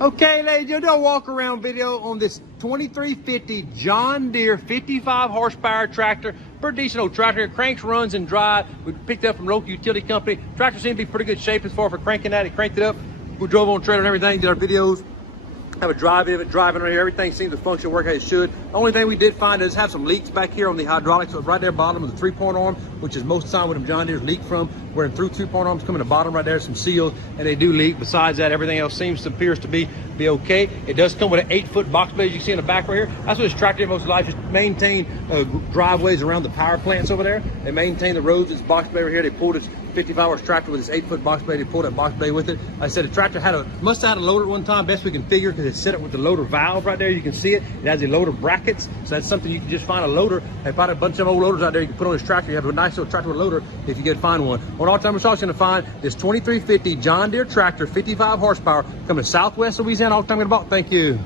Okay, ladies, you'll do a walk around video on this 2350 John Deere 55 horsepower tractor. Pretty decent old tractor. It cranks, runs, and drives. We picked it up from a local utility company. Tractor seemed to be pretty good shape as far for cranking that. He cranked it up. We drove on trailer and everything, did our videos. Have a drive in it, driving right here. Everything seems to function, work how it should. The only thing we did find is have some leaks back here on the hydraulics. So right there bottom of the 3-point arm, which is most of the time where them John Deere's leak from. Where through 2-point arms come in the bottom right there, some seals, and they do leak. Besides that, everything else appears to be okay. It does come with an 8-foot box blade, as you can see in the back right here. That's what this tractor did most of life, just maintain driveways around the power plants over there. They maintain the roads. This box blade right here, they pulled this 55 horse tractor with this 8-foot box blade. They pulled that box blade with it. Like I said, the tractor must have had a loader at one time, best we can figure, because it's set up with the loader valve right there. You can see it. It has the loader brackets, so that's something you can just find a loader. And find a bunch of old loaders out there you can put on this tractor. You have a nice little tractor with a loader if you can find one. On All Time We're going to find this 2350 John Deere tractor, 55 horsepower, coming to Southwest Louisiana. All Time Thank you.